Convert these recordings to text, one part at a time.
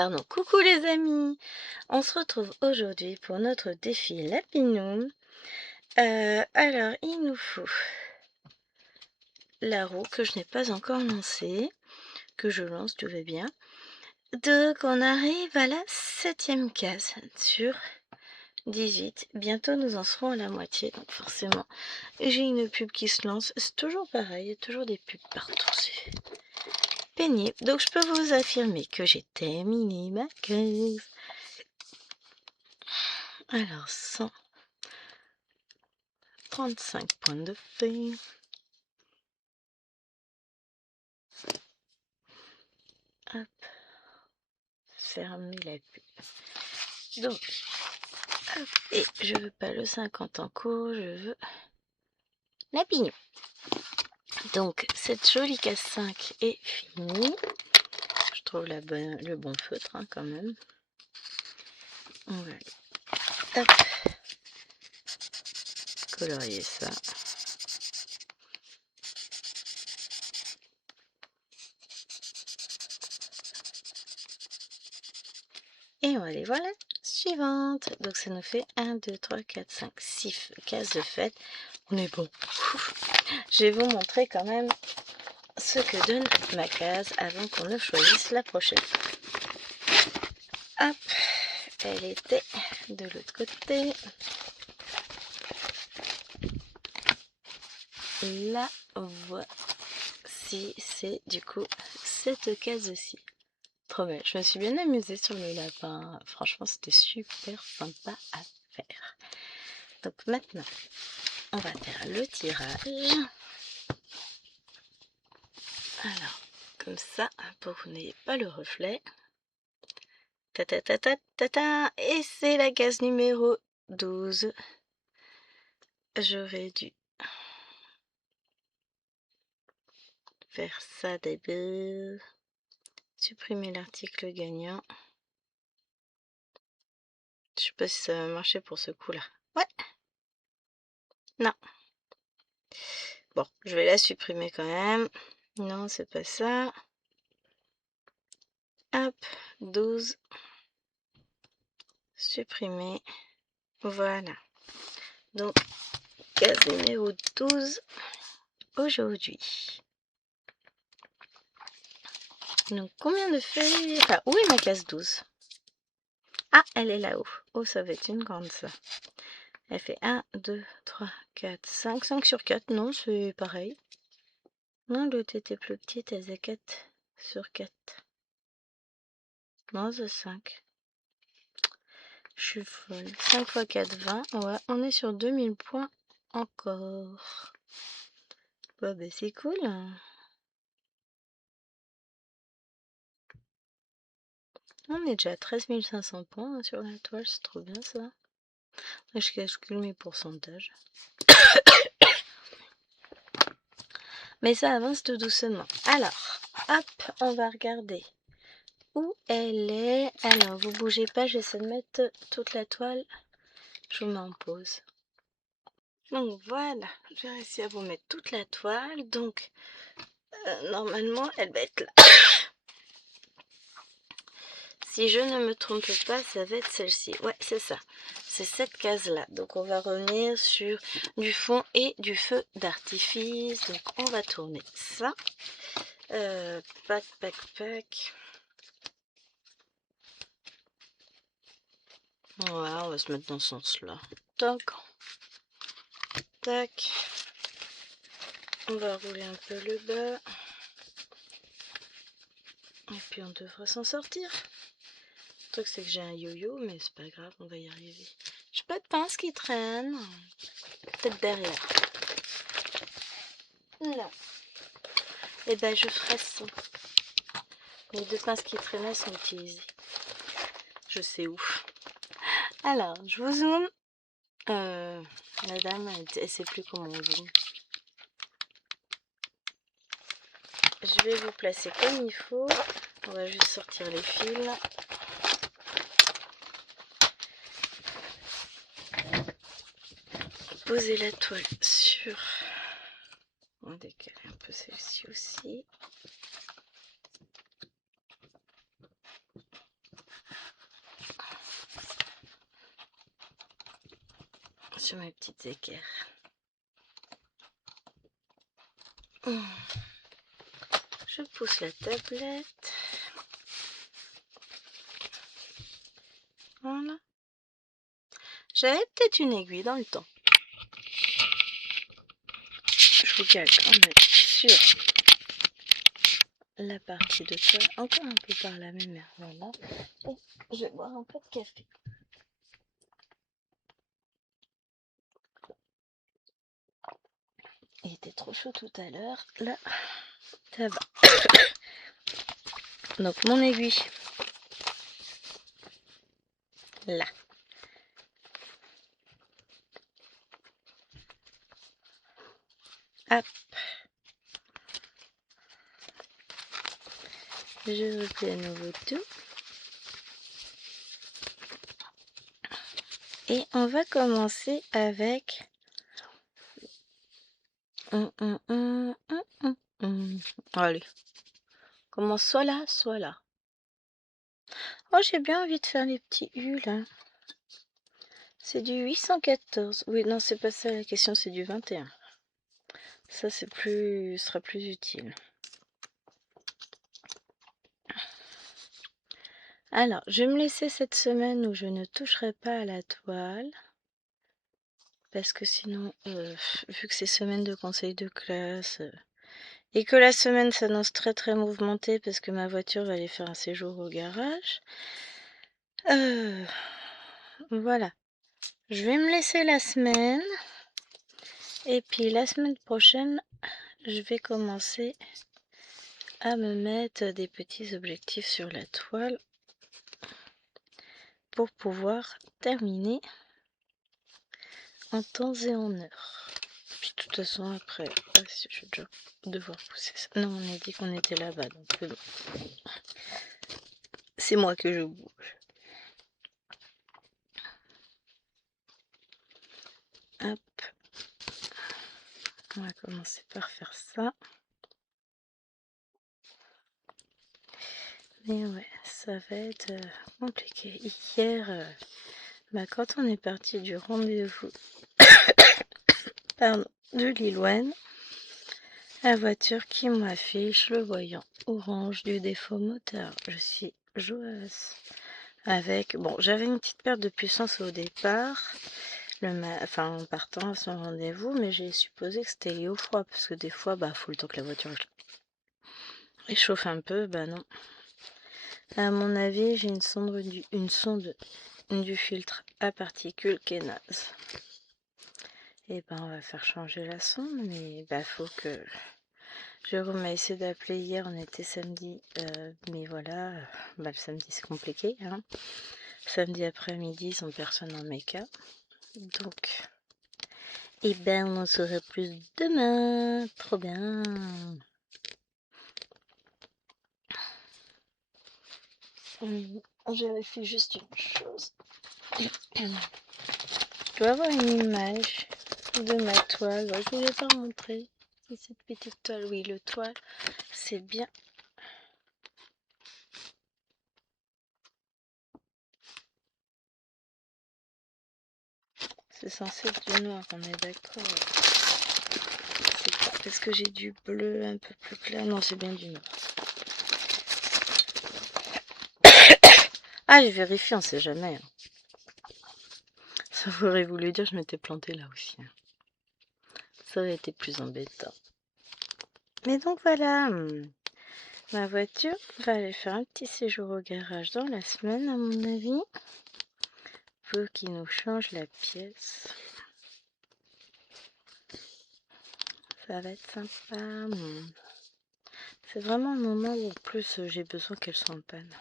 Pardon, coucou les amis! On se retrouve aujourd'hui pour notre défi Lapinou. Alors, il nous faut la roue que je n'ai pas encore lancée, que je lance, tout va bien. Donc, on arrive à la 7e case sur 18. Bientôt, nous en serons à la moitié, donc forcément, j'ai une pub qui se lance. C'est toujours pareil, il y a toujours des pubs partout. C'est pénible. Donc, je peux vous affirmer que j'ai terminé ma case. Alors, 135 points de feuille. Hop. Fermer la pub. Donc, hop. Et je veux pas le 50 en cours, je veux la pignon. Donc, cette jolie case 5 est finie. Je trouve le bon feutre, hein, quand même. On va aller, hop, colorier ça. Et on va aller voir la suivante. Donc ça nous fait 1, 2, 3, 4, 5, 6 cases de fête. On est bon. Je vais vous montrer quand même ce que donne ma case avant qu'on ne choisisse la prochaine. Hop, elle était de l'autre côté. La voici, c'est du coup cette case-ci. Trop belle. Je me suis bien amusée sur le lapin. Franchement, c'était super sympa à faire. Donc maintenant, on va faire le tirage. Alors, comme ça, pour que vous n'ayez pas le reflet. Ta ta ta ta ta ta. Et c'est la case numéro 12. J'aurais dû faire ça d'abord. Supprimer l'article gagnant. Je sais pas si ça va marcher pour ce coup-là. Ouais. Non. Bon, je vais la supprimer quand même. Non, c'est pas ça. Hop, 12. Supprimer. Voilà. Donc, case numéro 12 aujourd'hui. Donc, combien de feuilles? Enfin, où est ma case 12? Ah, elle est là-haut. Oh, ça va être une grande, ça. Elle fait 1, 2, 3, 4, 5. 5 sur 4. Non, c'est pareil. Non, l'autre était plus petite. Elle faisait 4 sur 4. Non, c'est 5. Je suis folle. 5 x 4, 20. Ouais, on est sur 2000 points encore. Bah, c'est cool. On est déjà à 13 500 points hein, sur la toile. C'est trop bien, ça. Là, je calcule mes pourcentages. Mais ça avance tout doucement. Alors, hop, on va regarder où elle est. Alors, vous bougez pas, j'essaie de mettre toute la toile. Je vous mets en pause. Donc voilà, j'ai réussi à vous mettre toute la toile. Donc, normalement, elle va être là. Si je ne me trompe pas, ça va être celle-ci. Ouais, c'est ça. C'est cette case-là. Donc, on va revenir sur du fond et du feu d'artifice. Donc, on va tourner ça. Pac. Voilà, on va se mettre dans ce sens-là. Toc. Tac. On va rouler un peu le bas. Et puis, on devrait s'en sortir. Le truc, c'est que j'ai un yo-yo, mais c'est pas grave, on va y arriver. J'ai pas de pince qui traîne. Peut-être derrière. Non. Et ben, je ferai ça. Les 2 pinces qui traînaient sont utilisées. Je sais où. Alors, je vous zoome. La dame, elle sait plus comment on zoome. Je vais vous placer comme il faut. On va juste sortir les fils. Poser la toile sur... On décale un peu celle-ci aussi. sur mes petites équerres. Je pousse la tablette. Voilà. J'avais peut-être une aiguille dans le temps. Je vous calque en mettre sur la partie de toile. Encore un peu par la même. Voilà. Et je vais boire un peu de café. Il était trop chaud tout à l'heure. Là, ça va. Donc mon aiguille. Là. Hop. Je replie à nouveau tout. Et on va commencer avec... Allez. Commence soit là, soit là. Oh, j'ai bien envie de faire les petits U là. C'est du 814. Oui, non, c'est pas ça la question, c'est du 21. Ça, sera plus utile. Alors, je vais me laisser cette semaine où je ne toucherai pas à la toile. Parce que sinon, vu que c'est semaine de conseil de classe, et que la semaine s'annonce très très mouvementée parce que ma voiture va aller faire un séjour au garage, voilà. Je vais me laisser la semaine. Et puis la semaine prochaine, je vais commencer à me mettre des petits objectifs sur la toile pour pouvoir terminer en temps et en heure. Puis de toute façon après, je vais déjà devoir pousser ça. Non, on a dit qu'on était là-bas, donc c'est moi que je bouge. Hop. On va commencer par faire ça. Mais ouais, ça va être compliqué. Hier, quand on est parti du rendez-vous de Lillouane, la voiture qui m'affiche le voyant orange du défaut moteur. Je suis joyeuse. Avec, bon, j'avais une petite perte de puissance au départ, en partant à son rendez-vous, mais j'ai supposé que c'était lié au froid, parce que des fois, faut le temps que la voiture réchauffe un peu, non. À mon avis, j'ai une sonde du filtre à particules qui est naze. Et on va faire changer la sonde, mais faut que... Jérôme m'a essayé d'appeler hier, on était samedi, mais voilà, le samedi c'est compliqué, hein. Samedi après-midi, ils sont personne en méca. Donc, on en saura plus demain. Trop bien. Je vérifie juste une chose. Je dois avoir une image de ma toile. Je ne vous ai pas montré. C'est cette petite toile. Oui, le toile, c'est bien. C'est censé être du noir, on est d'accord. C'est pas parce que j'ai du bleu un peu plus clair. Non, c'est bien du noir. Ah, je vérifie, on sait jamais. Ça aurait voulu dire que je m'étais plantée là aussi. Ça aurait été plus embêtant. Mais donc voilà, ma voiture va aller faire un petit séjour au garage dans la semaine à mon avis. Faut qu'il nous change la pièce. Ça va être sympa. C'est vraiment un moment où en plus j'ai besoin qu'elle soit en panne.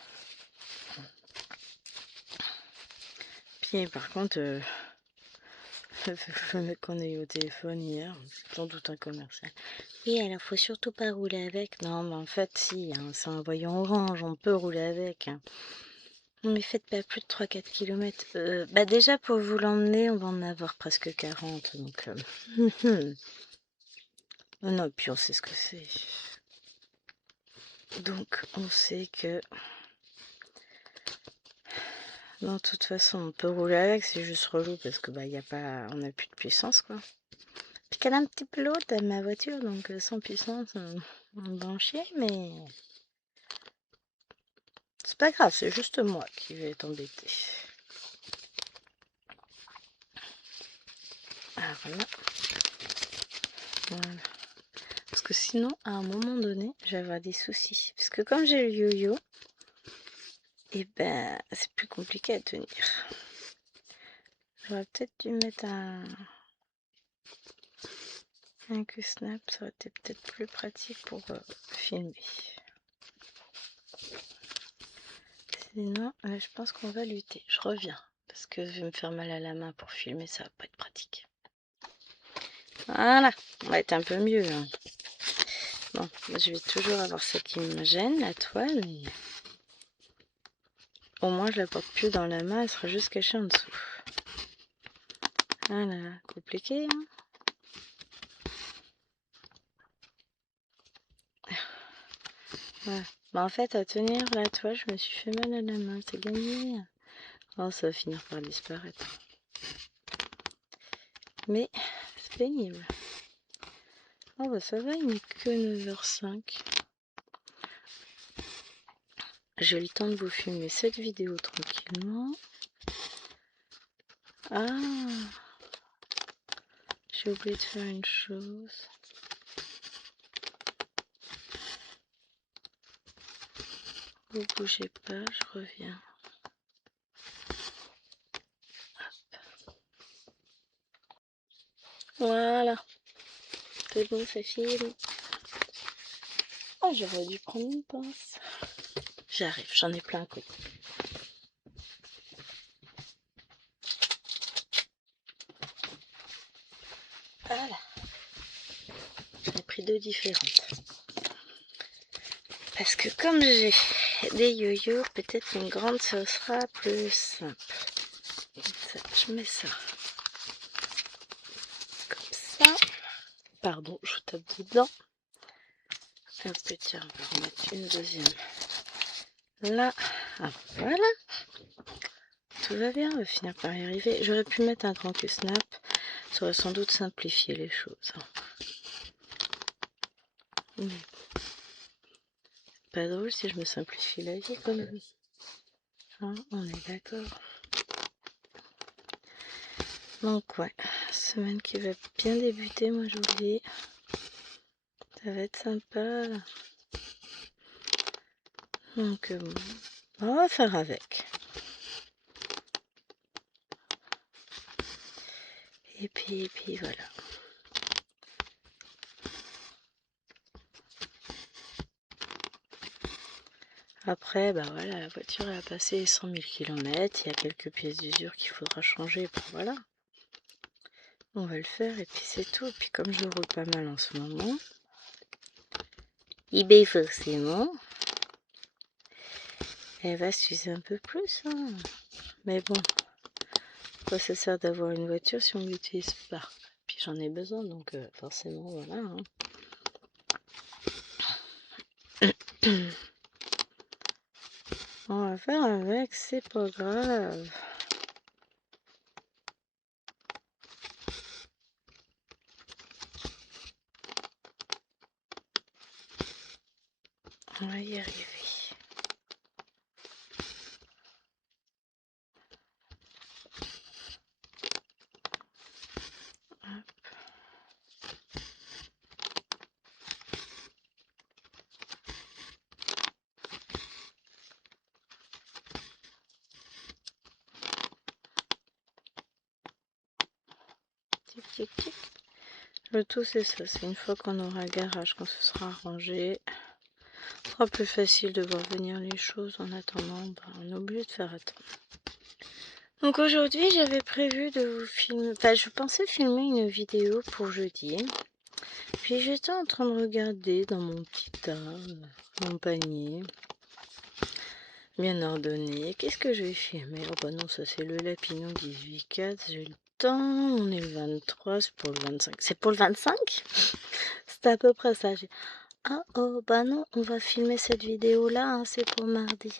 Puis par contre, le mec qu'on a eu au téléphone hier, sans doute un commercial. Oui, alors faut surtout pas rouler avec. Non, mais en fait, si, hein, c'est un voyant orange, on peut rouler avec. Hein. Mais faites pas plus de 3-4 km. Déjà, pour vous l'emmener, on va en avoir presque 40. Donc, non, puis on sait ce que c'est. Donc, on sait que Non, de toute façon, on peut rouler avec, c'est juste relou parce que bah y a pas, on n'a plus de puissance quoi. Puis qu'elle a un petit peu l'eau de ma voiture, donc sans puissance, on va en chier, mais c'est pas grave, c'est juste moi qui vais t'embêter. Ah voilà. Voilà. Parce que sinon, à un moment donné, je vais avoir des soucis. Parce que comme j'ai le yo-yo, et ben c'est plus compliqué à tenir. J'aurais peut-être dû mettre un Q-snap, ça aurait été peut-être plus pratique pour filmer. Sinon, je pense qu'on va lutter. Je reviens. Parce que je vais me faire mal à la main pour filmer, ça va pas être pratique. Voilà, on va être un peu mieux. Hein. Bon, je vais toujours avoir ça qui me gêne, la toile, mais au moins je la porte plus dans la main, elle sera juste cachée en dessous. Voilà, compliqué. Hein. Voilà. Bah en fait, à tenir la toile, je me suis fait mal à la main, c'est gagné. Oh, ça va finir par disparaître. Mais c'est pénible. Oh bah ça va, il n'est que 9h05. J'ai eu le temps de vous filmer cette vidéo tranquillement. Ah, j'ai oublié de faire une chose. Vous bougez pas, je reviens. Voilà, c'est bon, ça filme. Oh, j'aurais dû prendre une pince. J'arrive, j'en ai plein un côté. Voilà. J'en ai pris deux différentes. Parce que comme j'ai des yo-yo, peut-être une grande ce sera plus simple. Ça, je mets ça. Comme ça. Pardon, je tape dedans. Un petit, on va remettre une deuxième. Là, ah, voilà. Tout va bien, on va finir par y arriver. J'aurais pu mettre un grand Q-snap. Ça aurait sans doute simplifié les choses. Mais pas drôle si je me simplifie la vie quand même. Hein, on est d'accord. Donc ouais, semaine qui va bien débuter, moi je vous le dis. Ça va être sympa. Donc bon, on va faire avec. Et puis voilà. Après, bah voilà, la voiture a passé 100 000 km. Il y a quelques pièces d'usure qu'il faudra changer. Puis voilà. On va le faire et puis c'est tout. Et puis comme je roule pas mal en ce moment, eBay forcément, elle va s'user un peu plus. Hein. Mais bon, quoi ça sert d'avoir une voiture si on l'utilise pas? Puis j'en ai besoin donc forcément voilà. Hein. On va faire avec, c'est pas grave. On va y arriver. Hop. Tic tic tic. Le tout c'est ça, c'est une fois qu'on aura le garage, quand ce sera arrangé, ce sera plus facile de voir venir les choses. En attendant, bah, on est obligé de faire attendre. Donc aujourd'hui j'avais prévu de vous filmer, enfin je pensais filmer une vidéo pour jeudi. Puis j'étais en train de regarder dans mon petit tas, mon panier, bien ordonné. Qu'est-ce que je vais filmer? Oh bah non, ça c'est le Lapino 18/4, j'ai le temps, on est le 23, c'est pour le 25. C'est pour le 25? C'est à peu près ça. Ah oh, bah non, on va filmer cette vidéo là, hein, c'est pour mardi.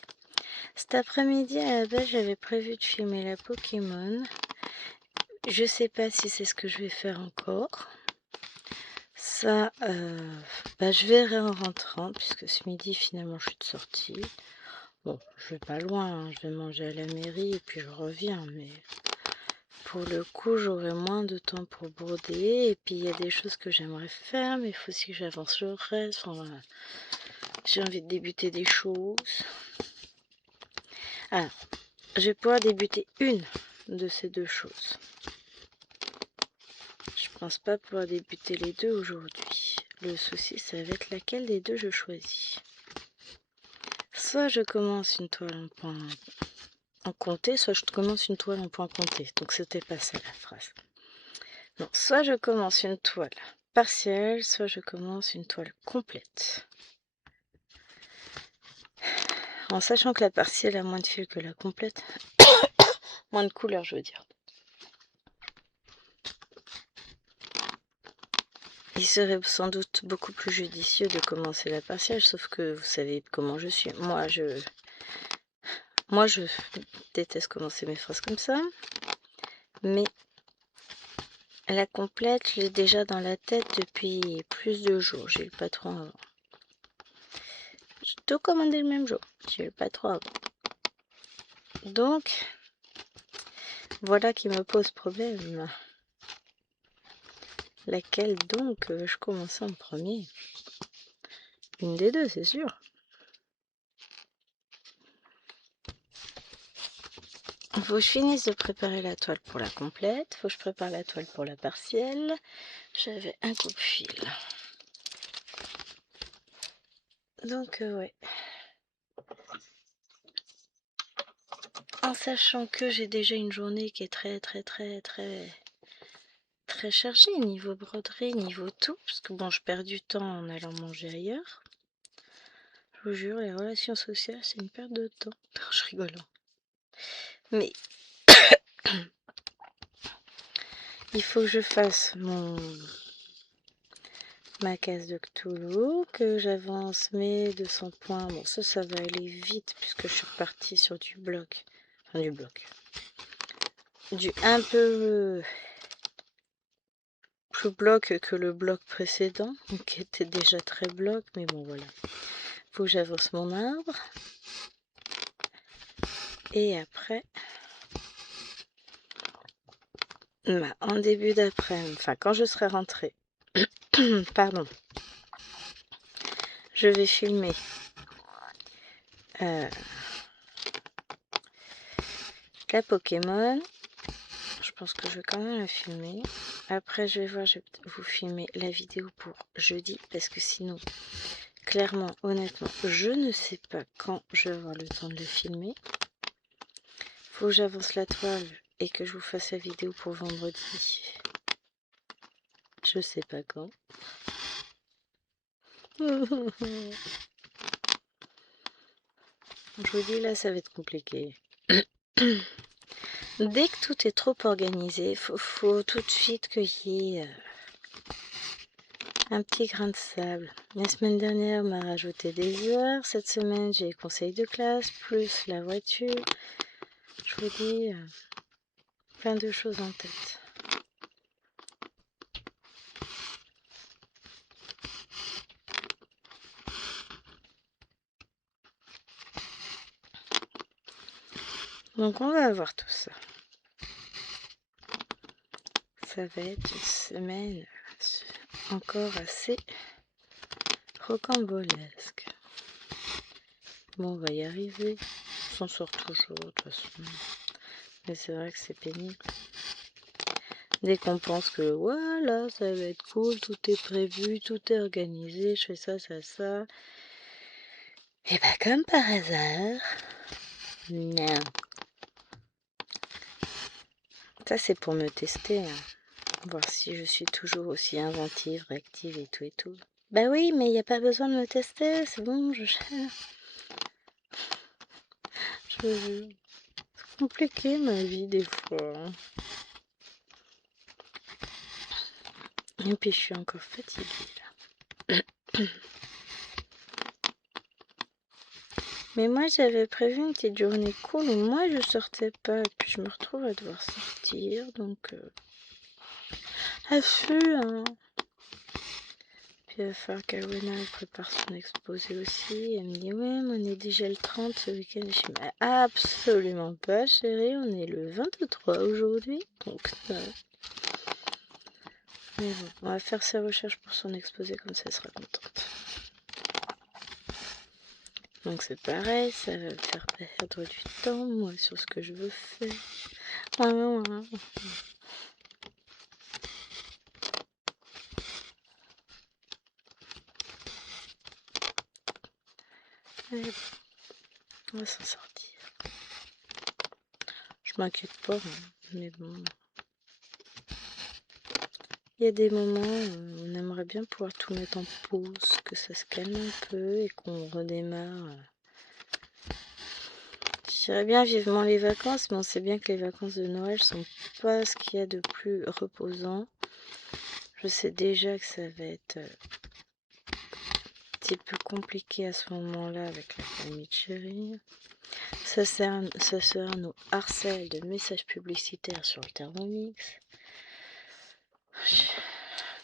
Cet après-midi, à la base, j'avais prévu de filmer la Pokémon. Je sais pas si c'est ce que je vais faire encore. Ça, je verrai en rentrant, puisque ce midi, finalement, je suis de sortie. Bon, je vais pas loin, hein, je vais manger à la mairie et puis je reviens, mais pour le coup, j'aurai moins de temps pour broder. Et puis, il y a des choses que j'aimerais faire, mais il faut aussi que j'avance le reste. Enfin, voilà. J'ai envie de débuter des choses. Alors, je vais pouvoir débuter une de ces deux choses. Je pense pas pouvoir débuter les deux aujourd'hui. Le souci, ça va être laquelle des deux je choisis. Soit je commence une toile en point en compté, soit je commence une toile en point compté. Donc c'était pas ça la phrase. Non, soit je commence une toile partielle, soit je commence une toile complète. En sachant que la partielle a moins de fil que la complète. Moins de couleurs, je veux dire. Il serait sans doute beaucoup plus judicieux de commencer la partielle, sauf que vous savez comment je suis. Moi, je déteste commencer mes phrases comme ça. Mais la complète, je l'ai déjà dans la tête depuis plus de jours. J'ai eu le patron avant. J'ai tout commandé le même jour. J'ai eu le patron avant. Donc, voilà qui me pose problème. Laquelle donc je commence en premier? Une des deux, c'est sûr. Faut que je finisse de préparer la toile pour la complète. Faut que je prépare la toile pour la partielle. J'avais un coupe-fil. Donc, ouais. En sachant que j'ai déjà une journée qui est très chargée, niveau broderie, niveau tout. Parce que bon, je perds du temps en allant manger ailleurs. Je vous jure, les relations sociales, c'est une perte de temps. Je rigole. Mais il faut que je fasse ma case de Cthulhu, que j'avance mes 200 points. Bon, ça va aller vite puisque je suis repartie sur du bloc. Enfin, du bloc. Du un peu plus bloc que le bloc précédent, qui était déjà très bloc, mais bon, voilà. Faut que j'avance mon arbre. Et après, en début d'après-midi, enfin, quand je serai rentrée, pardon, je vais filmer la Pokémon. Je pense que je vais quand même la filmer. Après, je vais voir, je vais vous filmer la vidéo pour jeudi, parce que sinon, clairement, honnêtement, je ne sais pas quand je vais avoir le temps de le filmer. Faut que j'avance la toile et que je vous fasse la vidéo pour vendredi. Je sais pas quand. Je vous dis, là, ça va être compliqué. Dès que tout est trop organisé, faut tout de suite qu'il y ait un petit grain de sable. La semaine dernière, on m'a rajouté des heures. Cette semaine, j'ai les conseils de classe, plus la voiture. Je vous dis, plein de choses en tête. Donc, on va avoir tout ça. Ça va être une semaine encore assez rocambolesque. Bon, on va y arriver. On s'en sort toujours, de toute façon. Mais c'est vrai que c'est pénible. Dès qu'on pense que voilà, ça va être cool, tout est prévu, tout est organisé, je fais ça, ça. Et bah comme par hasard, non. Ça c'est pour me tester, hein. Voir si je suis toujours aussi inventive, réactive et tout. Bah oui, mais il n'y a pas besoin de me tester, c'est bon, je gère. C'est compliqué ma vie des fois. Et puis je suis encore fatiguée là. Mais moi, j'avais prévu une petite journée cool où moi, je sortais pas. Et puis, je me retrouve à devoir sortir. Donc, affût, hein. Puis, il va falloir qu'Alwena prépare son exposé aussi. Elle me dit, ouais, mais on est déjà le 30 ce week-end. Je dis, mais absolument pas, chérie. On est le 23 aujourd'hui. Donc, mais bon, on va faire ses recherches pour son exposé. Comme ça, elle sera contente. Donc c'est pareil, ça va me faire perdre du temps, moi, sur ce que je veux faire. Voilà. Allez, bon, on va s'en sortir. Je m'inquiète pas, hein, mais bon. Il y a des moments où on aimerait bien pouvoir tout mettre en pause, que ça se calme un peu et qu'on redémarre. Je dirais bien vivement les vacances, mais on sait bien que les vacances de Noël sont pas ce qu'il y a de plus reposant. Je sais déjà que ça va être un petit peu compliqué à ce moment-là avec la famille de chérie. Sa sœur nous harcèle de messages publicitaires sur le Thermomix.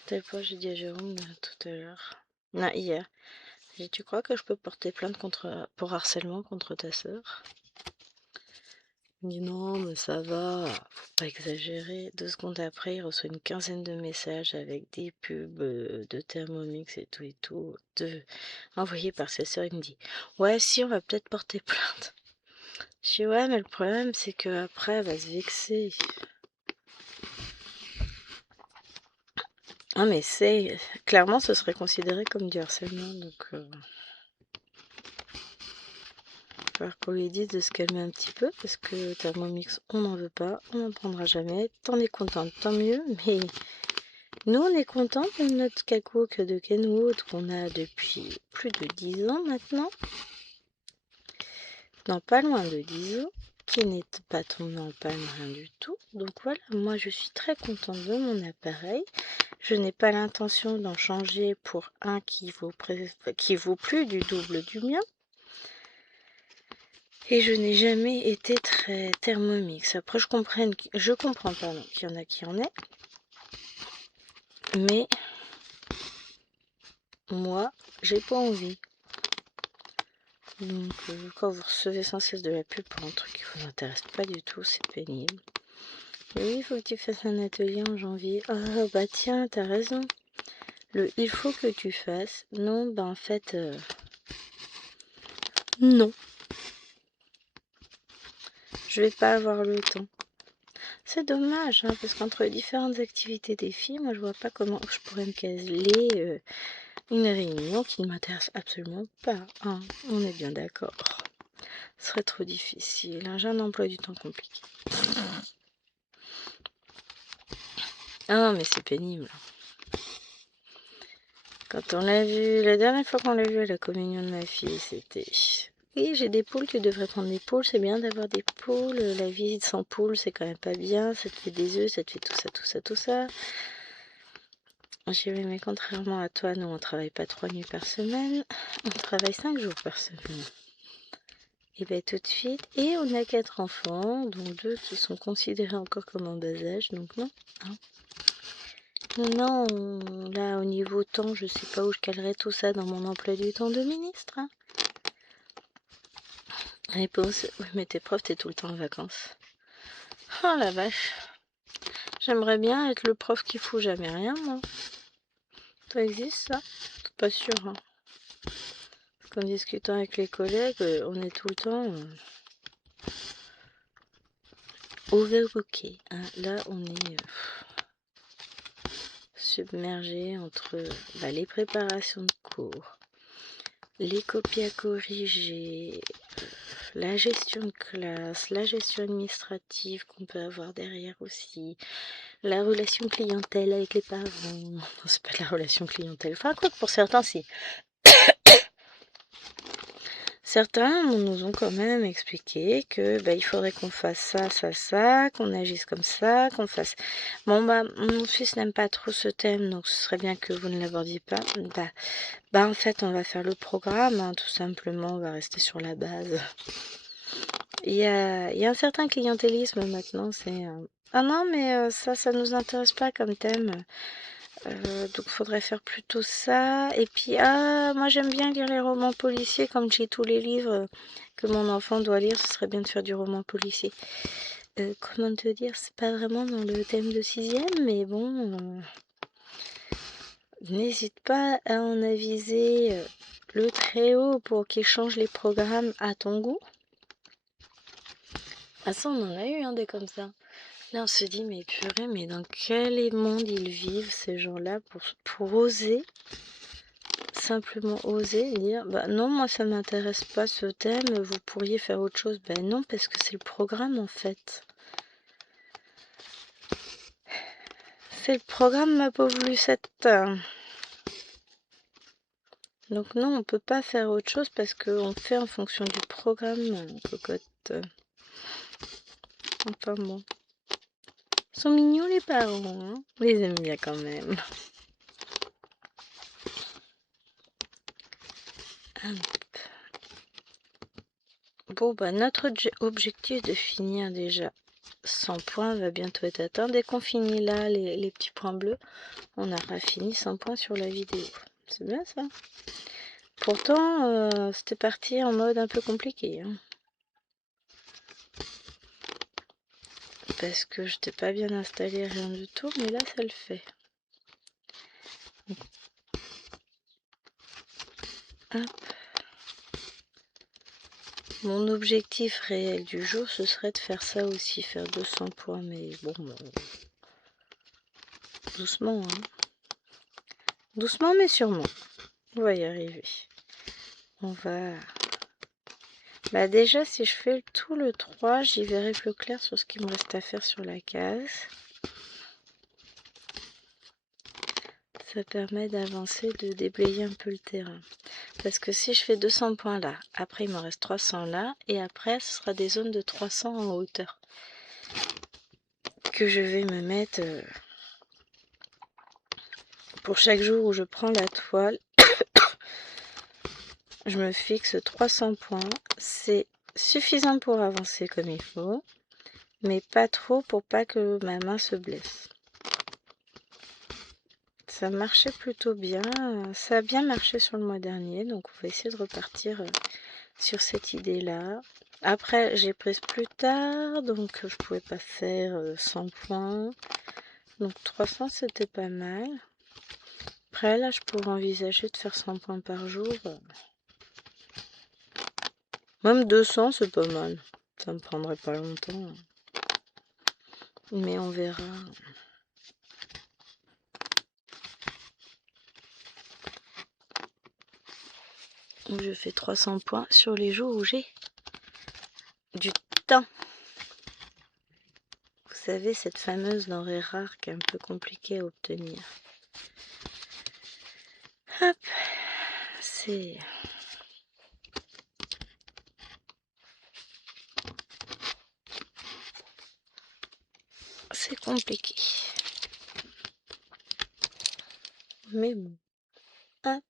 Tel point j'ai dit à Jérôme tout à l'heure. Non, hier. J'ai dit, tu crois que je peux porter plainte pour harcèlement contre ta sœur? Il me dit non, mais ça va, faut pas exagérer. 2 secondes après, il reçoit une quinzaine de messages avec des pubs de Thermomix et tout, envoyés par sa sœur. Il me dit, ouais, si, on va peut-être porter plainte. Je dis, ouais, mais le problème, c'est qu'après, elle va se vexer. Ah, mais clairement, ce serait considéré comme du harcèlement, donc il va falloir qu'on lui dise de se calmer un petit peu, parce que Thermomix, on n'en veut pas, on n'en prendra jamais. T'en es contente, tant mieux, mais nous, on est contents de notre Kakook de Kenwood qu'on a depuis plus de 10 ans maintenant. Non, pas loin de 10 ans, qui n'est pas tombé en panne, rien du tout. Donc voilà, moi je suis très contente de mon appareil. Je n'ai pas l'intention d'en changer pour un qui vaut plus du double du mien. Et je n'ai jamais été très Thermomix. Après, je comprends qu'il y en a qui en est. Mais moi, j'ai pas envie. Donc, quand vous recevez sans cesse de la pub pour un truc qui vous intéresse pas du tout, c'est pénible. Et oui, il faut que tu fasses un atelier en janvier. Oh, bah tiens, t'as raison. Il faut que tu fasses. Non, bah en fait, non. Je vais pas avoir le temps. C'est dommage, hein, parce qu'entre les différentes activités des filles, moi je vois pas comment je pourrais me caser une réunion qui ne m'intéresse absolument pas. Hein. On est bien d'accord. Ce serait trop difficile. Hein. J'ai un emploi du temps compliqué. Ah non, mais c'est pénible. Quand on l'a vu, la dernière fois qu'on l'a vu à la communion de ma fille, c'était... Oui, j'ai des poules, tu devrais prendre des poules, c'est bien d'avoir des poules. La vie sans poules, c'est quand même pas bien. Ça te fait des œufs, ça te fait tout ça, tout ça, tout ça. J'ai dit, mais contrairement à toi, nous, on travaille pas 3 nuits par semaine. On travaille 5 jours par semaine. Et bien tout de suite. Et on a 4 enfants, dont 2 qui sont considérés encore comme en bas âge, donc non. Hein. Non, là, au niveau temps, je sais pas où je calerai tout ça dans mon emploi du temps de ministre. Hein. Réponse, oui, mais t'es prof, t'es tout le temps en vacances. Oh la vache. J'aimerais bien être le prof qui fout jamais rien, moi. Ça existe, ça? Pas sûr, hein. Parce qu'en discutant avec les collègues, on est tout le temps overbooké. Hein. Là, on est submergé entre les préparations de cours, les copies à corriger, la gestion de classe, la gestion administrative qu'on peut avoir derrière aussi, la relation clientèle avec les parents. Non, c'est pas de la relation clientèle. Enfin, quoi que pour certains, si. certains nous ont quand même expliqué que il faudrait qu'on fasse ça, ça, ça, qu'on agisse comme ça, qu'on fasse... Bon, mon fils n'aime pas trop ce thème, donc ce serait bien que vous ne l'abordiez pas. En fait, on va faire le programme, hein, tout simplement, on va rester sur la base. Il y a un certain clientélisme maintenant, c'est... Ah non, mais ça nous intéresse pas comme thème. Donc faudrait faire plutôt ça. Et puis, moi j'aime bien lire les romans policiers, comme j'ai tous les livres que mon enfant doit lire, ce serait bien de faire du roman policier. Comment te dire, c'est pas vraiment dans le thème de 6e, mais bon, n'hésite pas à en aviser le très haut pour qu'il change les programmes à ton goût. Ah ça, on en a eu des comme ça. Là, on se dit, mais purée, mais dans quel monde ils vivent, ces gens-là, pour oser, simplement oser dire, non, moi, ça m'intéresse pas ce thème, vous pourriez faire autre chose. Non, parce que c'est le programme, en fait. C'est le programme, ma pauvre Lucette. Donc non, on peut pas faire autre chose parce qu'on fait en fonction du programme, cocotte. Enfin bon. Ils sont mignons les parents, hein. On les aime bien quand même. Bon, notre objectif de finir déjà 100 points va bientôt être atteint. Dès qu'on finit là, les petits points bleus, on aura fini 100 points sur la vidéo. C'est bien ça. Pourtant, c'était parti en mode un peu compliqué. Hein. Parce que je n'étais pas bien installé, rien du tout, mais là, ça le fait. Hop. Mon objectif réel du jour, ce serait de faire ça aussi, faire 200 points, mais bon, doucement, hein. Doucement, mais sûrement. On va y arriver. On va... déjà, si je fais tout le 3, j'y verrai plus clair sur ce qu'il me reste à faire sur la case. Ça permet d'avancer, de déblayer un peu le terrain. Parce que si je fais 200 points là, après il me reste 300 là, et après ce sera des zones de 300 en hauteur. Que je vais me mettre pour chaque jour où je prends la toile. Je me fixe 300 points. C'est suffisant pour avancer comme il faut, mais pas trop pour pas que ma main se blesse. Ça marchait plutôt bien. Ça a bien marché sur le mois dernier, donc on va essayer de repartir sur cette idée-là. Après, j'ai prise plus tard, donc je pouvais pas faire 100 points. Donc 300, c'était pas mal. Après, là, je pourrais envisager de faire 100 points par jour. Même 200, c'est pas mal. Ça me prendrait pas longtemps. Mais on verra. Je fais 300 points sur les jours où j'ai du temps. Vous savez, cette fameuse denrée rare qui est un peu compliquée à obtenir. Hop, c'est compliqué. Mais bon. Hop,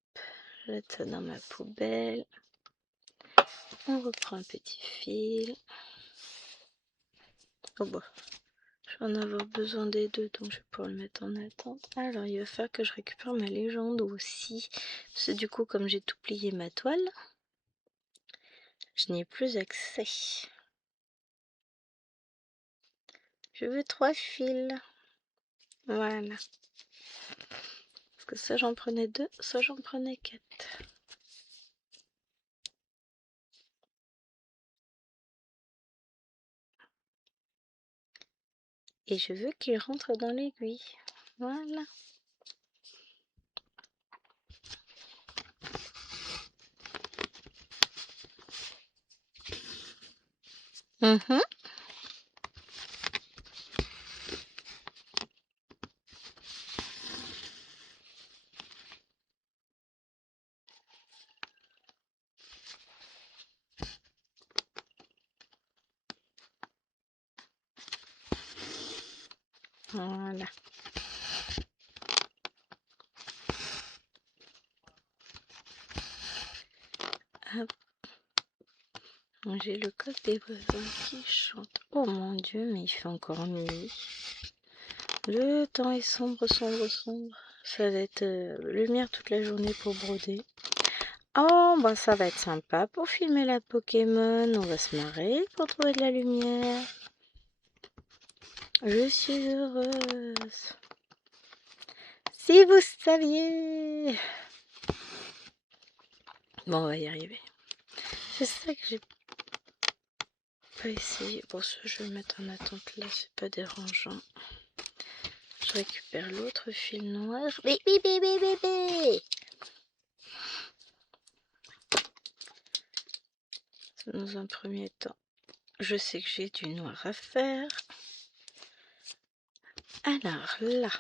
je jette ça dans ma poubelle. On reprend un petit fil. Oh bah, je vais en avoir besoin des deux, donc je vais pouvoir le mettre en attente. Alors, il va falloir que je récupère ma légende aussi. Parce que du coup, comme j'ai tout plié ma toile, je n'y ai plus accès. Je veux 3 fils. Voilà. Parce que ça, j'en prenais 2, ça, j'en prenais 4. Et je veux qu'il rentre dans l'aiguille. Voilà. Mhm. Hop. J'ai le code des voisins qui chante. Oh mon Dieu, mais il fait encore nuit. Le temps est sombre, sombre, sombre. Ça va être lumière toute la journée pour broder. Oh, bah ça va être sympa pour filmer la Pokémon. On va se marrer pour trouver de la lumière. Je suis heureuse. Si vous saviez. Bon, on va y arriver. C'est ça que j'ai pas essayé. Bon, ça, je vais le mettre en attente là, c'est pas dérangeant. Je récupère l'autre fil noir. Dans un premier temps, je sais que j'ai du noir à faire. Alors là,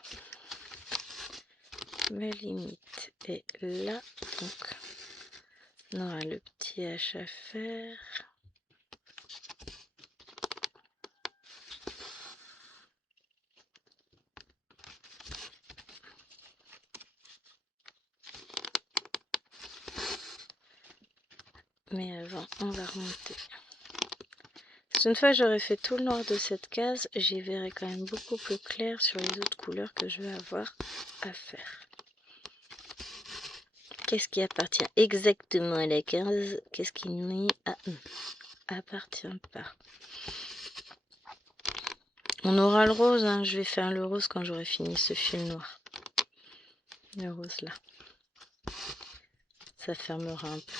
ma limite est là. Donc, on aura le petit H à faire. Mais avant, on va remonter. Une fois que j'aurai fait tout le noir de cette case, j'y verrai quand même beaucoup plus clair sur les autres couleurs que je vais avoir à faire. Qu'est-ce qui appartient exactement à la case? Qu'est-ce qui n'y appartient pas? On aura le rose, hein. Je vais faire le rose quand j'aurai fini ce fil noir. Le rose là. Ça fermera un peu.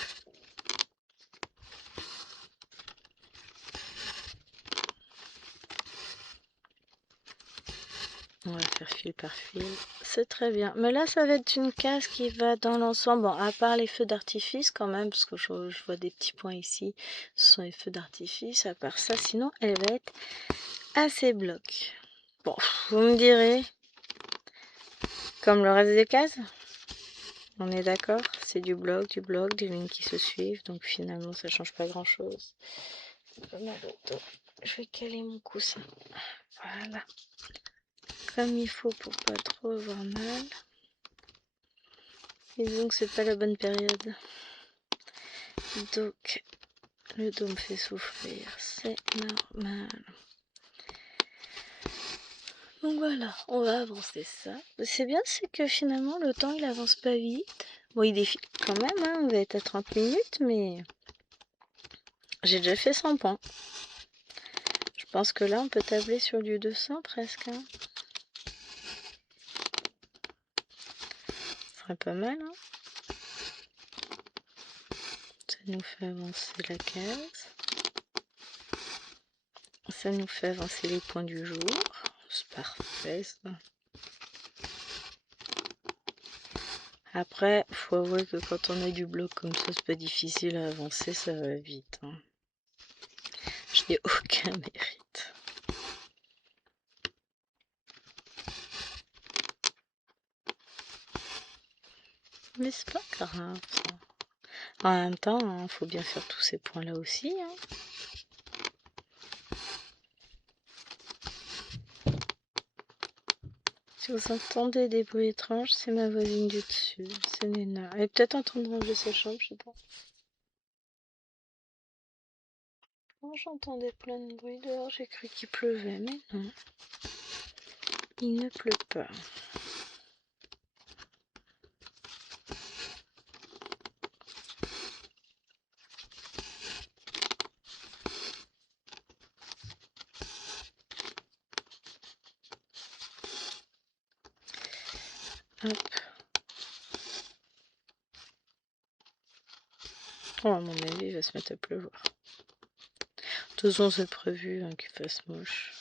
On va faire fil par fil. C'est très bien. Mais là, ça va être une case qui va dans l'ensemble. Bon, à part les feux d'artifice quand même, parce que je vois des petits points ici. Ce sont les feux d'artifice. À part ça, sinon, elle va être assez bloc. Bon, vous me direz, comme le reste des cases, on est d'accord? C'est du bloc, des lignes qui se suivent. Donc finalement, ça change pas grand-chose. Je vais caler mon coussin. Voilà. Comme il faut pour pas trop avoir mal. Et donc c'est pas la bonne période. Donc le dos me fait souffrir, c'est normal. Donc voilà, on va avancer ça. C'est bien, c'est que finalement le temps il avance pas vite. Bon, il défile quand même, hein, on va être à 30 minutes, mais j'ai déjà fait 100 points. Je pense que là on peut tabler sur du 200 presque. Hein. Ce serait pas mal, hein. Ça nous fait avancer la case. Ça nous fait avancer les points du jour. C'est parfait ça. Après, faut avouer que quand on a du bloc comme ça, c'est pas difficile à avancer, ça va vite. Hein. Je n'ai aucun mérite. Mais c'est pas grave ça. En même temps, il faut bien faire tous ces points là aussi. Hein. Si vous entendez des bruits étranges, c'est ma voisine du dessus, c'est Nena. Elle est peut-être en train de ranger sa chambre, je sais pas. Moi j'entendais plein de bruit dehors, j'ai cru qu'il pleuvait, mais non. Il ne pleut pas. Hop. Oh, à mon avis, il va se mettre à pleuvoir. De toute façon, c'est prévu hein, qu'il fasse moche.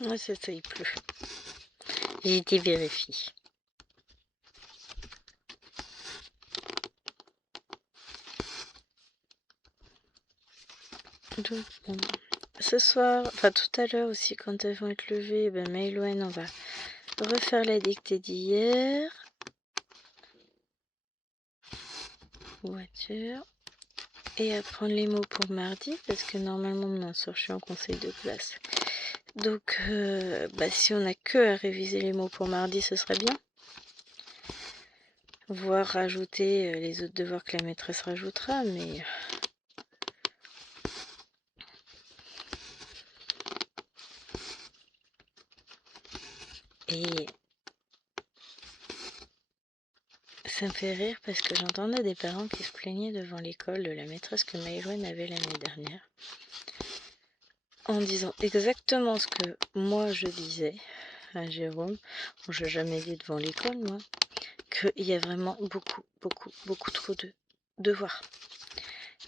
Ouais, c'est ça, il pleut. J'ai été vérifier. Donc, bon, ce soir, enfin tout à l'heure aussi, quand elles vont être levées, ben Maëloine, on va refaire la dictée d'hier. Voiture. Et apprendre les mots pour mardi, parce que normalement, demain soir, je suis en conseil de classe. Donc, si on n'a que à réviser les mots pour mardi, ce serait bien. Voire rajouter les autres devoirs que la maîtresse rajoutera, mais... Et ça me fait rire parce que j'entendais des parents qui se plaignaient devant l'école de la maîtresse que Maëloine avait l'année dernière, en disant exactement ce que moi je disais à Jérôme. Bon, je n'ai jamais dit devant l'école, moi, qu'il y a vraiment beaucoup trop de devoirs.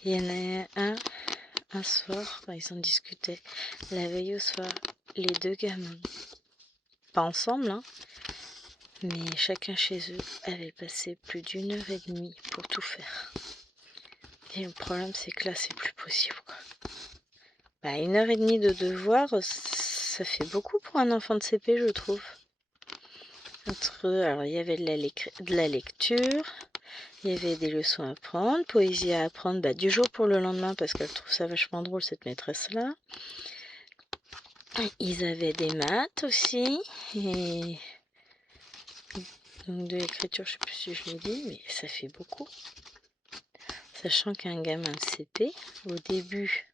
Il y en a un soir, ils en discutaient la veille au soir, les deux gamins, pas ensemble, hein, mais chacun chez eux avait passé plus d'1 heure et demie pour tout faire. Et le problème, c'est que là, c'est plus possible, quoi. 1 heure et demie de devoir, ça fait beaucoup pour un enfant de CP, je trouve. Alors, il y avait de la lecture, il y avait des leçons à apprendre, poésie à apprendre du jour pour le lendemain, parce qu'elle trouve ça vachement drôle, cette maîtresse-là. Ils avaient des maths aussi, et donc de l'écriture, je sais plus si je l'ai dit, mais ça fait beaucoup. Sachant qu'un gamin de CP, au début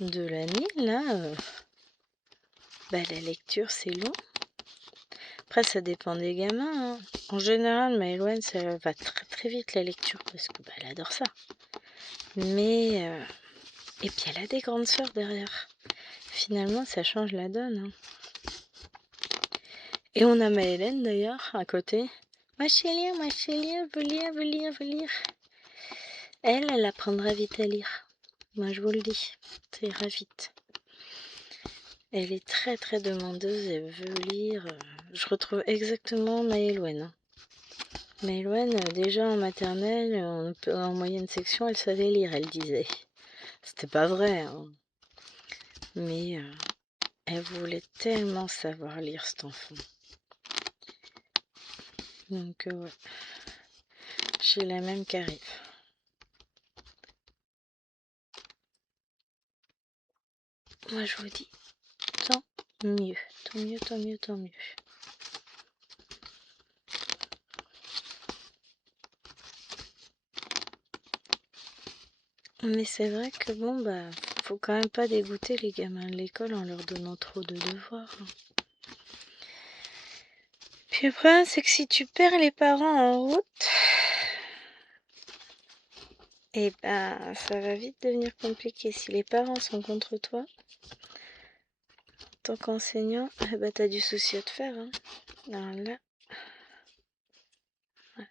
de l'année, là, la lecture, c'est long. Après, ça dépend des gamins, hein. En général, Maëloine, ça va très très vite la lecture, parce que elle adore ça. Mais, et puis elle a des grandes sœurs derrière. Finalement, ça change la donne, hein. Et on a Maëlène, d'ailleurs, à côté. Moi, je sais lire, veux lire. Elle apprendra vite à lire. Moi, je vous le dis, ça ira vite. Elle est très très demandeuse, elle veut lire. Je retrouve exactement Maëloine. Maëloine, déjà en maternelle, en moyenne section, elle savait lire, elle disait. C'était pas vrai, hein. Mais elle voulait tellement savoir lire, cet enfant. Donc, ouais. J'ai la même qui arrive. Moi, je vous dis, tant mieux. Tant mieux. Mais c'est vrai que faut quand même pas dégoûter les gamins de l'école en leur donnant trop de devoirs, hein. Puis le problème, c'est que si tu perds les parents en route, et ça va vite devenir compliqué. Si les parents sont contre toi, en tant qu'enseignant, t'as du souci à te faire, hein. Alors là,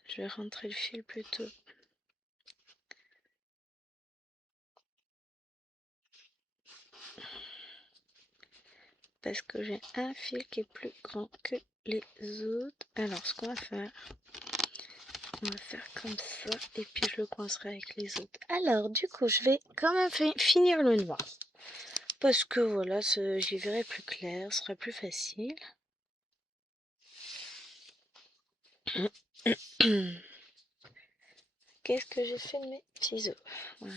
je vais rentrer le fil plutôt. Parce que j'ai un fil qui est plus grand que les autres. Alors, ce qu'on va faire, on va faire comme ça, et puis je le coincerai avec les autres. Alors, du coup, je vais quand même finir le noir. Parce que voilà, j'y verrai plus clair, ce sera plus facile. Qu'est-ce que j'ai fait de mes ciseaux? Voilà.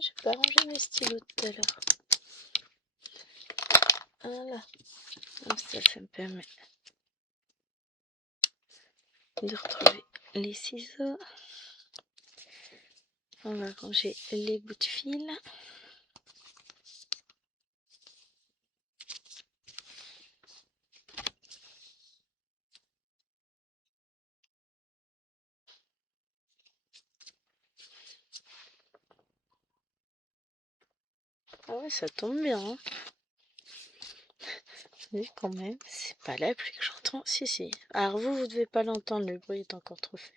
J'ai pas rangé mes stylos tout à l'heure. Voilà. Comme ça me permet de retrouver les ciseaux. On va ranger les bouts de fil. Ah ouais, ça tombe bien, hein. Oui, quand même, c'est pas la pluie que j'entends. Si. Alors vous devez pas l'entendre, le bruit est encore trop faible.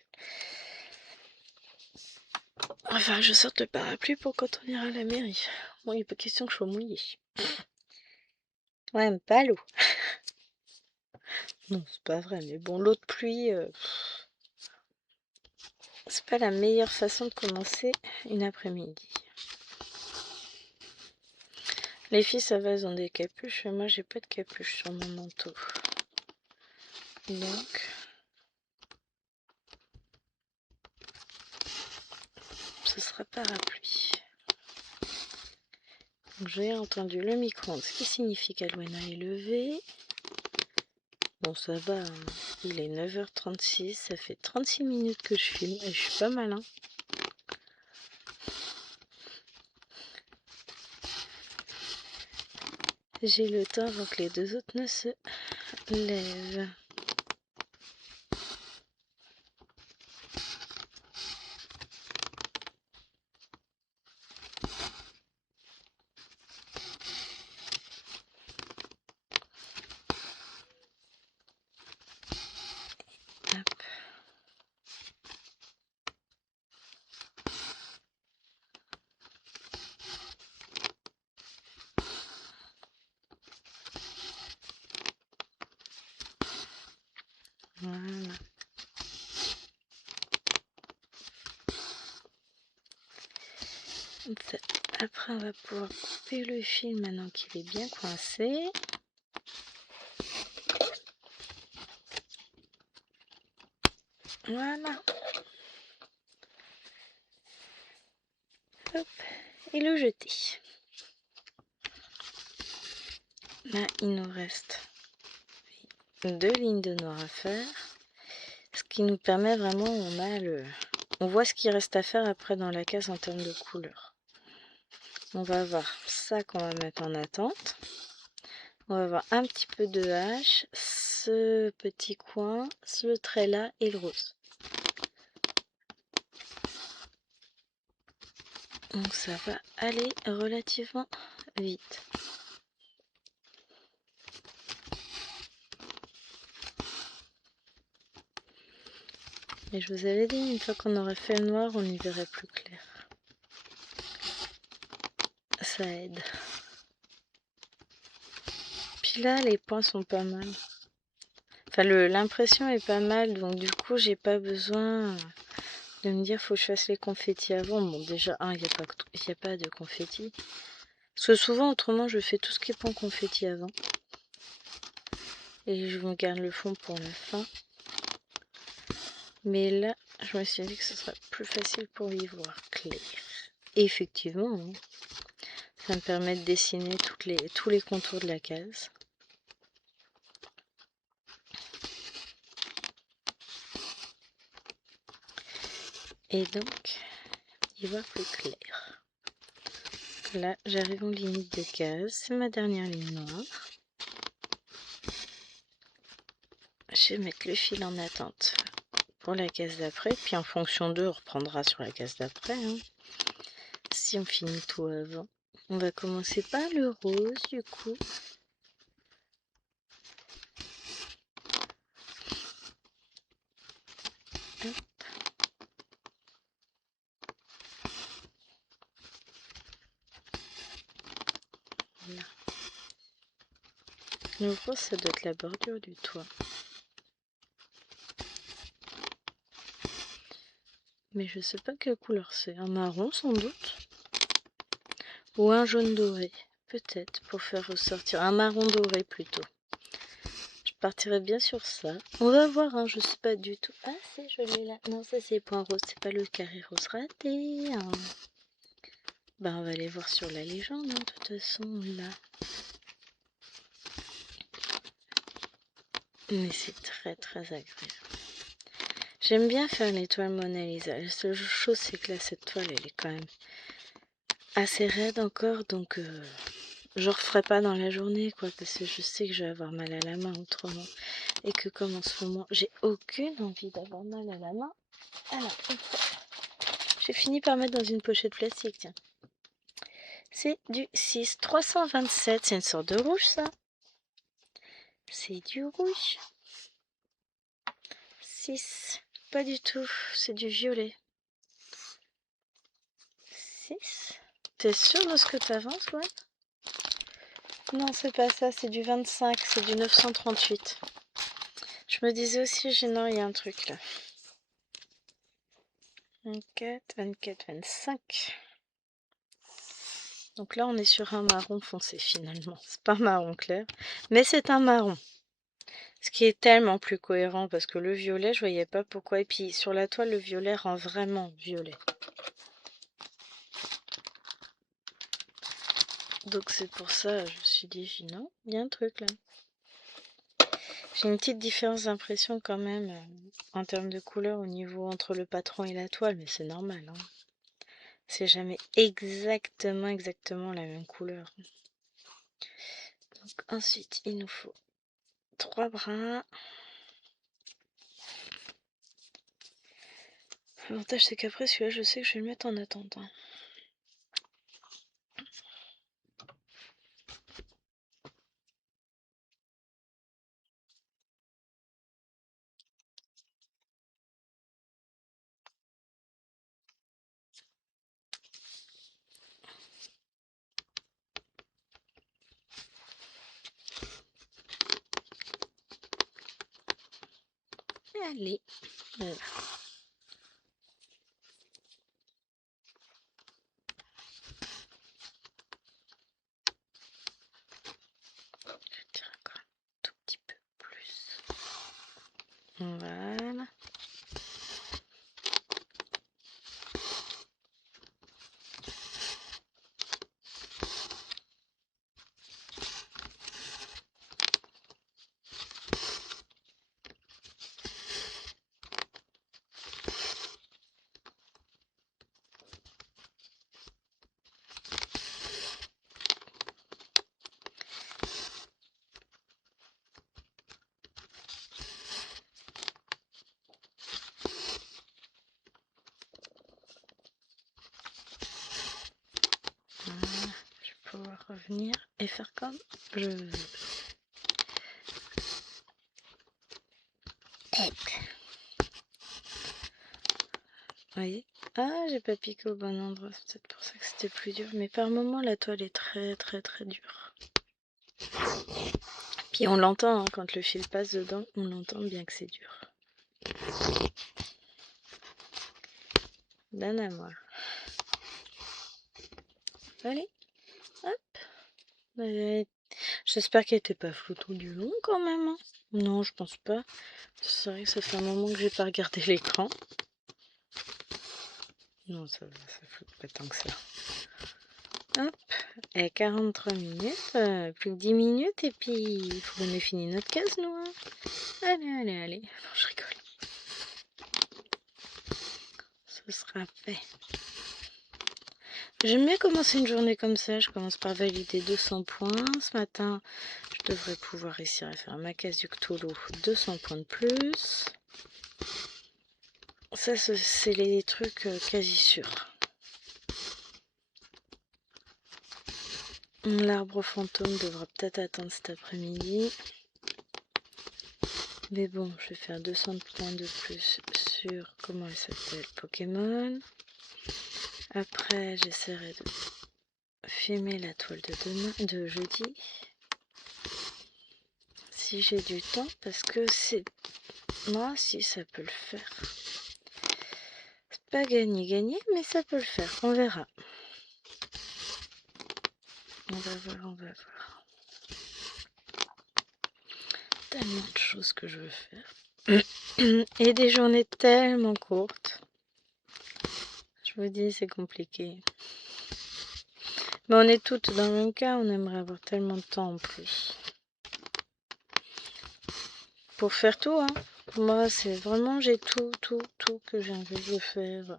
Enfin, je sorte le parapluie pour quand on ira à la mairie. Bon, il n'est pas question que je sois mouillée. Ouais, mais pas l'eau. Non, c'est pas vrai, mais bon, l'eau de pluie, c'est pas la meilleure façon de commencer une après-midi. Les filles, ça va, elles ont des capuches. Moi, j'ai pas de capuche sur mon manteau. Donc, ce sera parapluie. Donc, j'ai entendu le micro-ondes, ce qui signifie qu'Alwena est levée. Bon, ça va, hein. Il est 9h36, ça fait 36 minutes que je filme et je suis pas malin. J'ai le temps avant que les deux autres ne se lèvent. Hop. Voilà. Après, on va pouvoir couper le fil maintenant qu'il est bien coincé. Voilà. Hop. Et le jeter. Là, il nous reste 2 lignes de noir à faire. Ce qui nous permet vraiment, on voit ce qu'il reste à faire après dans la case en termes de couleur. On va avoir ça qu'on va mettre en attente. On va avoir un petit peu de hache, ce petit coin, ce trait là et le rose. Donc ça va aller relativement vite. Et je vous avais dit, une fois qu'on aurait fait le noir, on y verrait plus clair. Ça aide. Puis là, les points sont pas mal. Enfin, l'impression est pas mal, donc du coup, j'ai pas besoin de me dire faut que je fasse les confettis avant. Bon, déjà, il n'y a pas de confettis. Parce que souvent, autrement, je fais tout ce qui est point confetti avant. Et je me garde le fond pour la fin. Mais là, je me suis dit que ce serait plus facile pour y voir clair. Et effectivement, hein, ça me permet de dessiner tous les contours de la case. Et donc, y voir plus clair. Là, j'arrive en limite de case. C'est ma dernière ligne noire. Je vais mettre le fil en attente pour la case d'après. Puis en fonction d'eux, on reprendra sur la case d'après. Hein. Si on finit tout avant. On va commencer par le rose du coup. Hop. Là. Le rose, ça doit être la bordure du toit. Mais je sais pas quelle couleur c'est. Un marron sans doute. Ou un jaune doré. Peut-être pour faire ressortir. Un marron doré plutôt. Je partirai bien sur ça. On va voir, hein, je sais pas du tout. Ah, c'est joli là. Non, ça c'est point rose. C'est pas le carré rose raté. Hein. Ben, on va aller voir sur la légende, hein, de toute façon, là. Mais c'est très très agréable. J'aime bien faire l'étoile Mona Lisa. La seule chose, c'est que là, cette toile, elle est quand même assez raide encore. Donc, je referai pas dans la journée, quoi. Parce que je sais que je vais avoir mal à la main autrement. Et que comme en ce moment, j'ai aucune envie d'avoir mal à la main. Alors, j'ai fini par mettre dans une pochette plastique, tiens. C'est du 6 327. C'est une sorte de rouge, ça. C'est du rouge. 6. Pas du tout. C'est du violet. 6. T'es sûr de ce que t'avances, ouais? Non, c'est pas ça. C'est du 25. C'est du 938. Je me disais aussi, non, il y a un truc là. 24, 24, 25. Donc là, on est sur un marron foncé finalement. C'est pas marron clair, mais c'est un marron. Ce qui est tellement plus cohérent parce que le violet, je voyais pas pourquoi. Et puis sur la toile, le violet rend vraiment violet. Donc c'est pour ça, je me suis dit, non, il y a un truc là. J'ai une petite différence d'impression quand même en termes de couleur au niveau entre le patron et la toile, mais c'est normal. Hein. C'est jamais exactement la même couleur. Donc ensuite, il nous faut 3 brins. L'avantage c'est qu'après celui-là, je sais que je vais le mettre en attendant. Allez, voilà. Je tire encore un tout petit peu plus. Voilà. Voilà. Je vais pouvoir revenir et faire comme je veux. Vous voyez? Ah, j'ai pas piqué au bon endroit, c'est peut-être pour ça que c'était plus dur. Mais par moment, la toile est très dure. Puis on l'entend, hein, quand le fil passe dedans, on l'entend bien que c'est dur. Donne à moi. Allez, hop. J'espère qu'elle était pas floue tout du long quand même. Hein. Non, je pense pas. C'est vrai que ça fait un moment que j'ai pas regardé l'écran. Non, ça flotte pas tant que ça. Hop, et 43 minutes, plus que 10 minutes, et puis il faut qu'on ait fini notre case, nous. Hein. Allez. Non, je rigole. Ce sera fait. J'aime bien commencer une journée comme ça. Je commence par valider 200 points. Ce matin, je devrais pouvoir réussir à faire ma case du Cthulhu. 200 points de plus. Ça, c'est les trucs quasi sûrs. L'arbre fantôme devra peut-être attendre cet après-midi. Mais bon, je vais faire 200 points de plus sur, comment elle s'appelle, Pokémon. Après, j'essaierai de filmer la toile de demain, de jeudi. Si j'ai du temps, parce que c'est... Moi, si, ça peut le faire. C'est pas gagné, mais ça peut le faire. On verra. On va voir. Tellement de choses que je veux faire. Et des journées tellement courtes. Je vous dis, c'est compliqué. Mais on est toutes dans le même cas, on aimerait avoir tellement de temps en plus. Pour faire tout, hein. Pour moi, c'est vraiment, j'ai tout que j'ai envie de faire.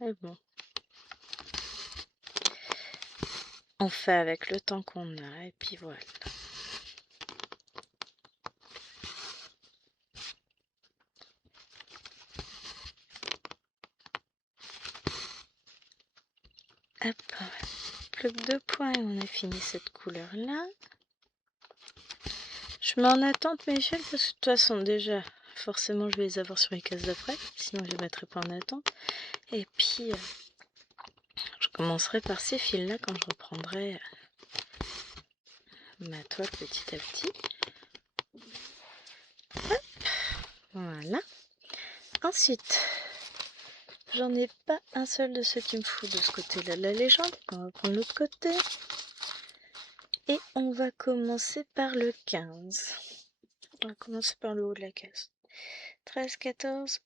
Et bon. On fait avec le temps qu'on a, et puis voilà. Hop, plus que 2 points et on a fini cette couleur-là. Je mets en attente mes fils parce que de toute façon, déjà, forcément, je vais les avoir sur les cases d'après. Sinon, je les mettrai pas en attente. Et puis, je commencerai par ces fils-là quand je reprendrai ma toile petit à petit. Hop. Voilà. Ensuite, j'en ai pas un seul de ceux qui me fout de ce côté-là de la légende. On va prendre l'autre côté. Et on va commencer par le 15. On va commencer par le haut de la case. 13, 14,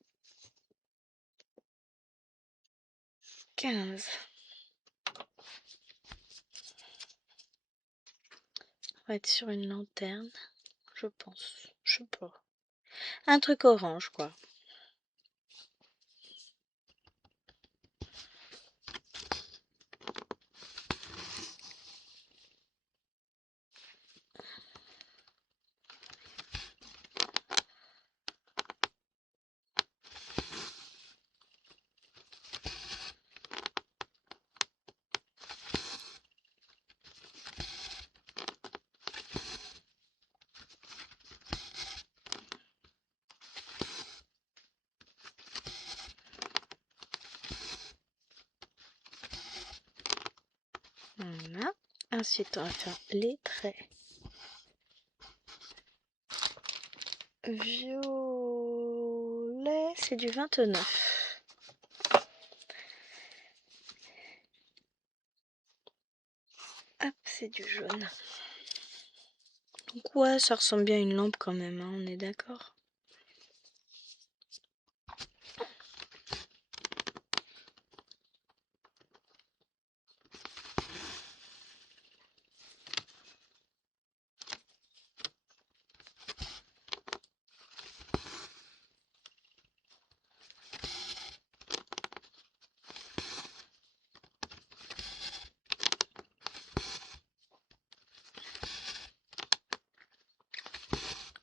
15. On va être sur une lanterne, je pense. Je sais pas. Un truc orange, quoi. Voilà. Ensuite, on va faire les traits. Violet, c'est du 29. Hop, c'est du jaune. Donc ouais, ça ressemble bien à une lampe quand même, hein, on est d'accord.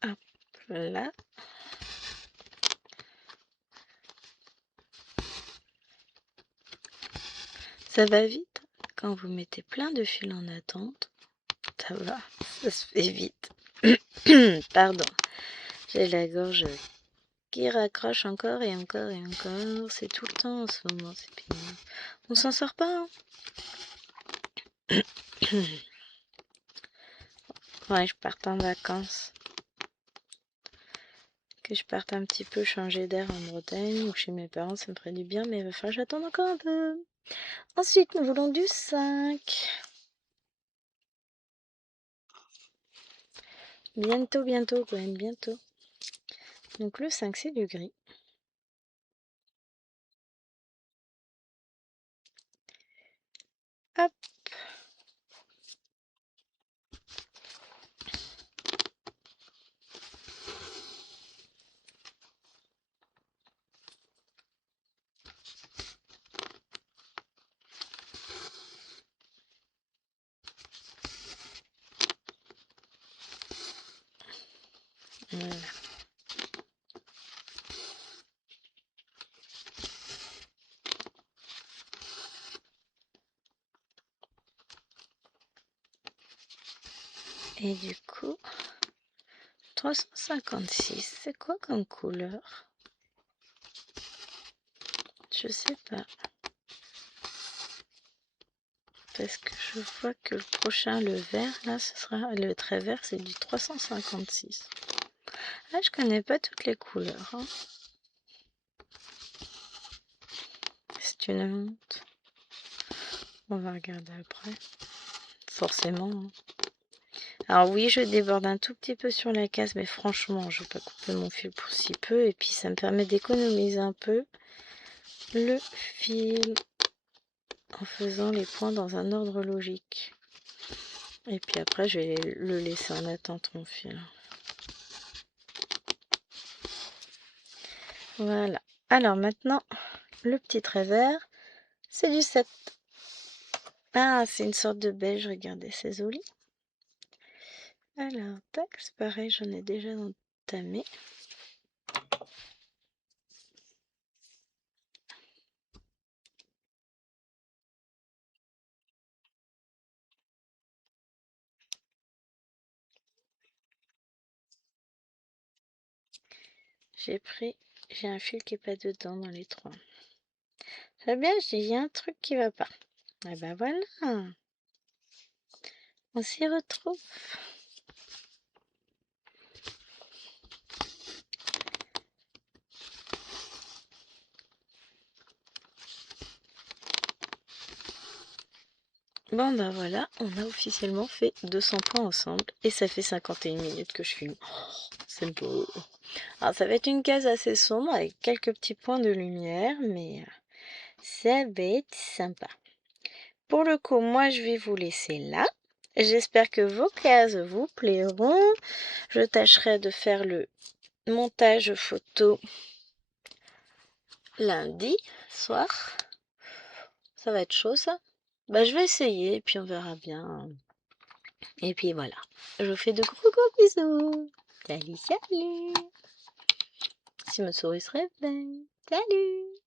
Hop, là. Ça va vite. Quand vous mettez plein de fils en attente, ça va, ça se fait vite. Pardon, j'ai la gorge qui raccroche encore et encore et encore. C'est tout le temps en ce moment, c'est pénible. On s'en sort pas, hein. Ouais, je parte en vacances. Que je parte un petit peu changer d'air en Bretagne ou chez mes parents, ça me ferait du bien, mais il va falloir que j'attende encore un peu. Ensuite, nous voulons du 5. Bientôt, bientôt, Gwen, bientôt. Donc le 5, c'est du gris. Hop. Voilà. Et du coup, 356, c'est quoi comme couleur? Je sais pas. Parce que je vois que le prochain, le vert, là, ce sera le trait vert, c'est du 356. Ah, je connais pas toutes les couleurs, hein. C'est une honte. On va regarder après. Forcément, hein. Alors oui, je déborde un tout petit peu sur la case, mais franchement, je vais pas couper mon fil pour si peu. Et puis, ça me permet d'économiser un peu le fil en faisant les points dans un ordre logique. Et puis après, je vais le laisser en attente, mon fil. Voilà. Alors maintenant, le petit trait vert, c'est du 7. Ah, c'est une sorte de beige, regardez, c'est joli. Alors, tac, c'est pareil, j'en ai déjà entamé. J'ai un fil qui est pas dedans dans les 3. Très bien, j'ai dit, il y a un truc qui va pas. Et ben voilà, on s'y retrouve. Bon bah voilà, on a officiellement fait 200 points ensemble et ça fait 51 minutes que je filme. Oh, c'est beau. Alors ça va être une case assez sombre avec quelques petits points de lumière, mais ça va être sympa. Pour le coup, moi je vais vous laisser là. J'espère que vos cases vous plairont. Je tâcherai de faire le montage photo lundi soir. Ça va être chaud ça. Bah je vais essayer et puis on verra bien. Et puis voilà. Je vous fais de gros bisous. Salut, salut. Si ma souris se réveille. Salut.